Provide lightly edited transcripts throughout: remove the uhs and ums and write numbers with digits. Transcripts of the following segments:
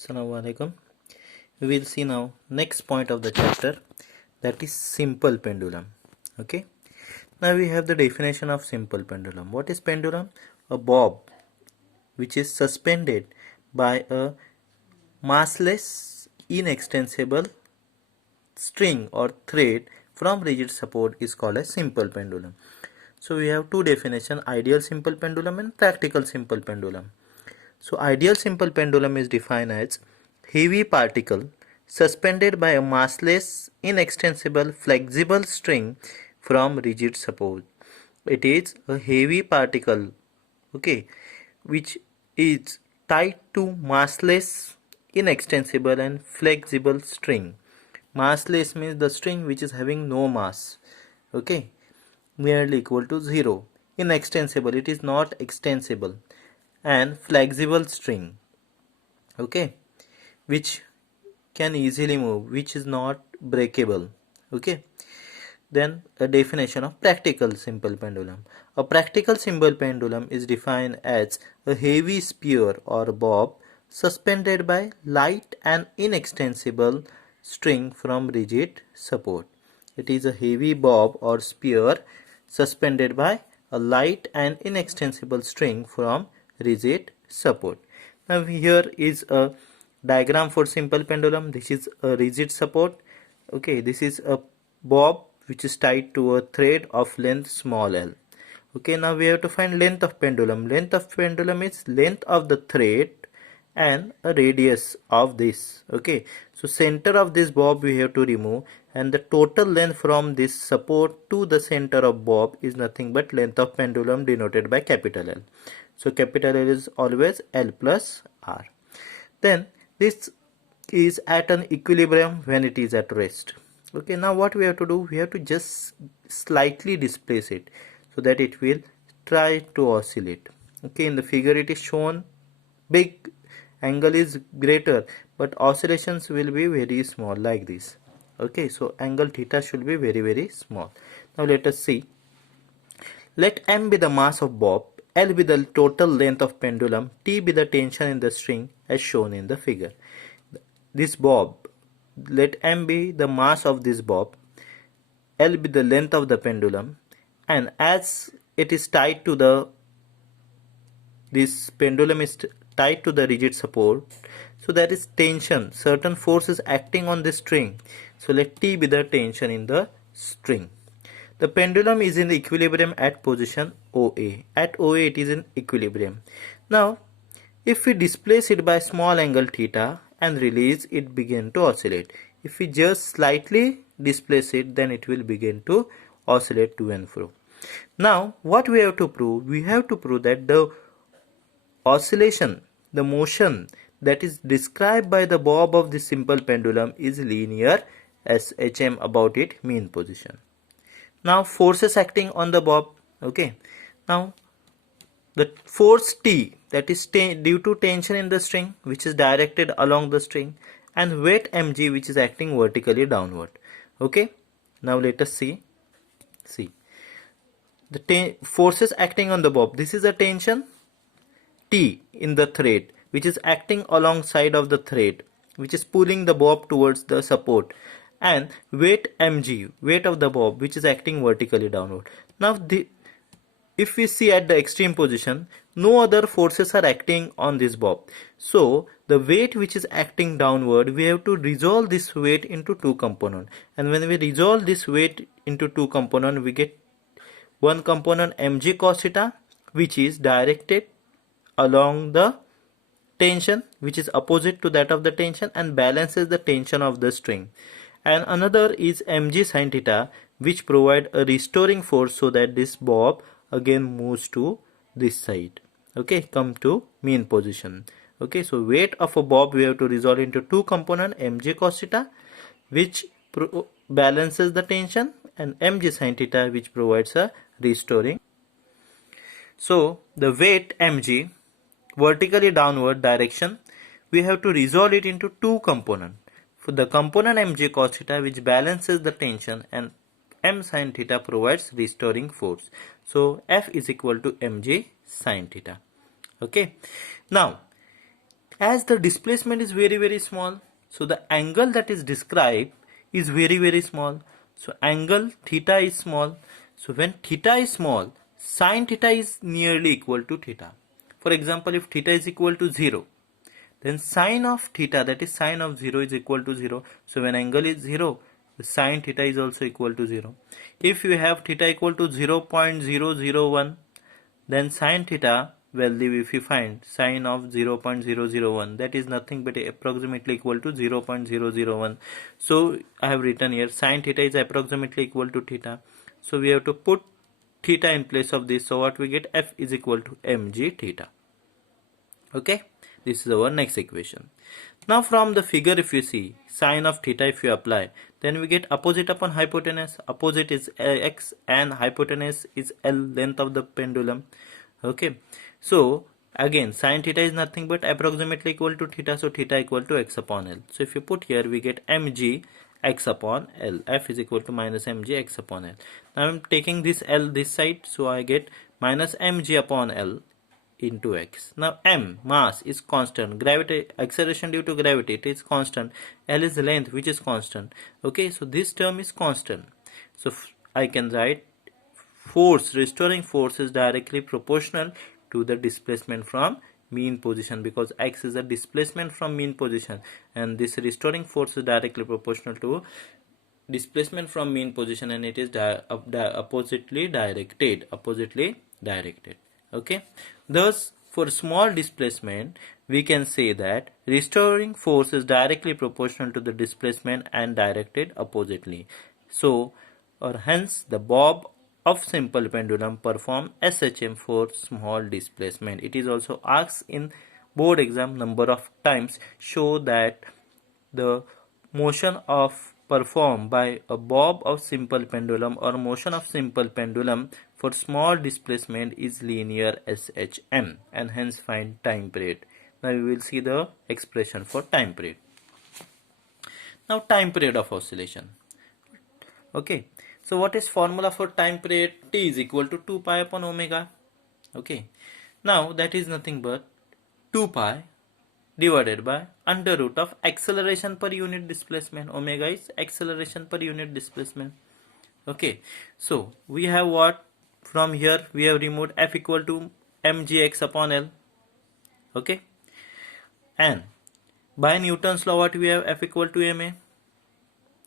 Assalamu alaikum. We will see now next point of the chapter, that is simple pendulum. Okay. Now we have the definition of simple pendulum. What is pendulum? A bob which is suspended by a massless, inextensible string or thread from rigid support is called a simple pendulum. So we have two definitions: ideal simple pendulum and practical simple pendulum. So ideal simple pendulum is defined as heavy particle suspended by a massless, inextensible, flexible string from rigid support. It is a heavy particle, okay, which is tied to massless, inextensible and flexible string. Massless means the string which is having no mass, okay, nearly equal to 0. Inextensible, it is not extensible, and flexible string, okay, which can easily move, which is not breakable, okay. Then a definition of practical simple pendulum. A practical simple pendulum is defined as a heavy sphere or bob suspended by light and inextensible string from rigid support. It is a heavy bob or sphere suspended by a light and inextensible string from rigid support. Now here is a diagram for simple pendulum. This is a rigid support, okay. This is a bob which is tied to a thread of length small l, okay. Now we have to find length of pendulum. Length of pendulum is length of the thread and a radius of this, okay. So center of this bob we have to remove, and the total length from this support to the center of bob is nothing but length of pendulum denoted by capital L. So capital L is always L plus R. Then this is at an equilibrium when it is at rest, okay. Now what we have to do, we have to just slightly displace it so that it will try to oscillate, okay. In the figure it is shown big angle is greater, but oscillations will be very small like this, okay. So angle theta should be very small. Now let us see. Let m be the mass of bob, L be the total length of pendulum, T be the tension in the string as shown in the figure. This bob, let m be the mass of this bob, L be the length of the pendulum, and as it is tied to the, this pendulum is tied to the rigid support, so there is tension, certain force is acting on the string. So let T be the tension in the string. The pendulum is in the equilibrium at position OA. At OA it is in equilibrium. Now if we displace it by small angle theta and release, it begin to oscillate. If we just slightly displace it, then it will begin to oscillate to and fro. Now what we have to prove? We have to prove that the oscillation, the motion that is described by the bob of the simple pendulum is linear as Hm about its mean position. Now forces acting on the bob, okay. Now the force T, that is due to tension in the string which is directed along the string, and weight mg which is acting vertically downward, okay. Now let us see the forces acting on the bob. This is a tension T in the thread which is acting alongside of the thread, which is pulling the bob towards the support, and weight mg, weight of the bob, which is acting vertically downward. Now if we see at the extreme position, no other forces are acting on this bob, so the weight which is acting downward, we have to resolve this weight into two components, and when we resolve this weight into two components, we get one component mg cos theta which is directed along the tension, which is opposite to that of the tension and balances the tension of the string, and another is mg sin theta which provide a restoring force so that this bob again moves to this side, okay, come to mean position, okay. So weight of a bob we have to resolve into two component, mg cos theta which balances the tension, and mg sin theta which provides a restoring. So the weight mg vertically downward direction, we have to resolve it into two components. For the component mg cos theta which balances the tension, and m sin theta provides restoring force. So F is equal to mg sin theta, okay. Now As the displacement is very small, so the angle that is described is very small. So angle theta is small. So when theta is small, sine theta is nearly equal to theta. For example, if theta is equal to 0, then sine of theta, that is sine of 0, is equal to 0. So when angle is 0, the sine theta is also equal to 0. If you have theta equal to 0.001, then sine theta value, if you find sine of 0.001, that is nothing but approximately equal to 0.001. So I have written here sine theta is approximately equal to theta. So we have to put theta in place of this. So what we get, F is equal to mg theta. Okay, this is our next equation. Now from the figure, if you see sine of theta, if you apply, then we get opposite upon hypotenuse. Opposite is x and hypotenuse is L, length of the pendulum. Okay, so again sine theta is nothing but approximately equal to theta, so theta equal to x upon L. So if you put here, we get mg x upon L. F is equal to minus mg x upon L. Now I am taking this L this side, so I get minus mg upon L into x. Now m, mass, is constant. Gravity, acceleration due to gravity, it is constant. L is length, which is constant. Okay, so this term is constant. So I can write force, restoring force, is directly proportional to the displacement from mean position, because x is a displacement from mean position, and this restoring force is directly proportional to displacement from mean position, and it is oppositely directed. Okay, thus for small displacement we can say that restoring force is directly proportional to the displacement and directed oppositely. So or hence the bob of simple pendulum perform SHM for small displacement. It is also asked in board exam number of times. Show that the motion of performed by a bob of simple pendulum or motion of simple pendulum for small displacement is linear SHM, and hence find time period. Now we will see the expression for time period. Now time period of oscillation. Okay, so what is formula for time period? T is equal to 2 pi upon omega. Okay, now that is nothing but 2 pi divided by under root of acceleration per unit displacement. Omega is acceleration per unit displacement. Okay, so we have what? From here we have removed F equal to mgx upon L. Okay, and by Newton's law, what we have? F equal to ma.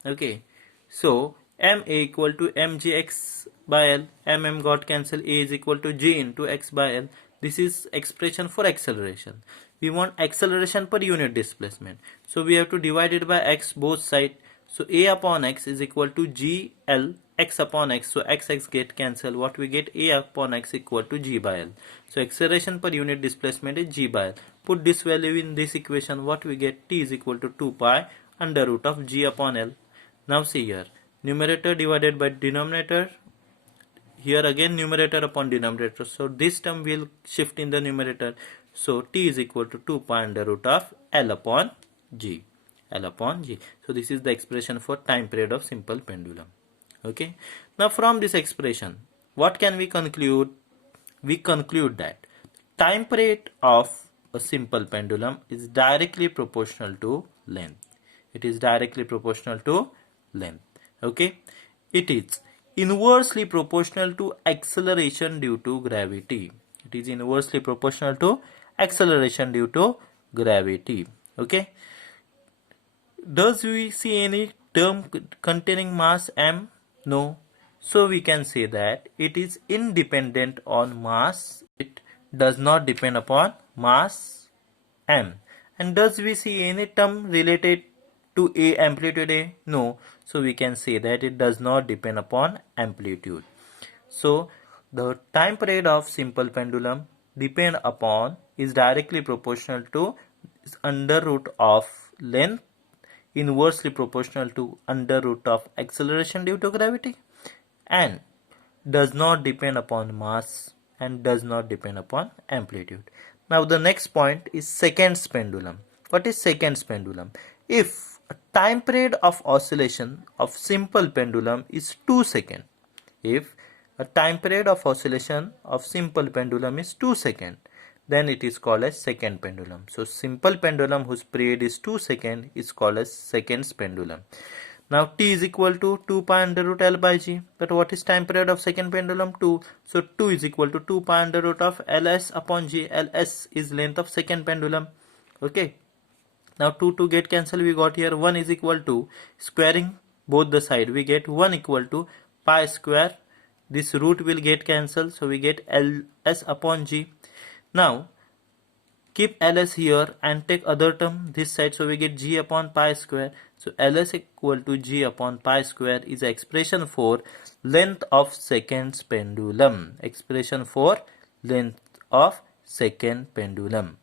Okay, so ma equal to mgx by L. Got cancelled. A is equal to g into x by L. This is expression for acceleration. We want acceleration per unit displacement, so we have to divide it by x both sides. So a upon x is equal to g L x upon x. So x get cancelled. What we get? A upon x equal to g by L. So acceleration per unit displacement is g by L. Put this value in this equation. What we get? T is equal to 2 pi under root of g upon L. Now see here, numerator divided by denominator. Here again numerator upon denominator. So this term will shift in the numerator. So T is equal to 2 pi under root of L upon G. L upon G. So this is the expression for time period of simple pendulum. Okay. Now from this expression, what can we conclude? We conclude that time period of a simple pendulum is directly proportional to length. It is directly proportional to length. Okay. It is inversely proportional to acceleration due to gravity. It is inversely proportional to acceleration due to gravity. Okay. Does we see any term containing mass m? No. So we can say that it is independent on mass. It does not depend upon mass m. And does we see any term related to a amplitude a? No. So we can say that it does not depend upon amplitude. So the time period of simple pendulum depend upon is directly proportional to under root of length, inversely proportional to under root of acceleration due to gravity, and does not depend upon mass and does not depend upon amplitude. Now the next point is seconds pendulum. What is seconds pendulum? If a time period of oscillation of simple pendulum is 2 seconds, if a time period of oscillation of simple pendulum is 2 seconds, then it is called as second pendulum. So simple pendulum whose period is 2 seconds is called as seconds pendulum. Now t is equal to 2 pi under root L by G. But what is time period of second pendulum? 2. So 2 is equal to 2 pi under root of Ls upon G. Ls is length of second pendulum. Okay. Now 2 get cancelled. We got here 1 is equal to squaring both the side. We get 1 equal to pi square. This root will get cancelled. So we get Ls upon G. Now keep Ls here and take other term this side, so we get G upon pi square. So Ls equal to G upon pi square is expression for length of seconds pendulum. Expression for length of second pendulum.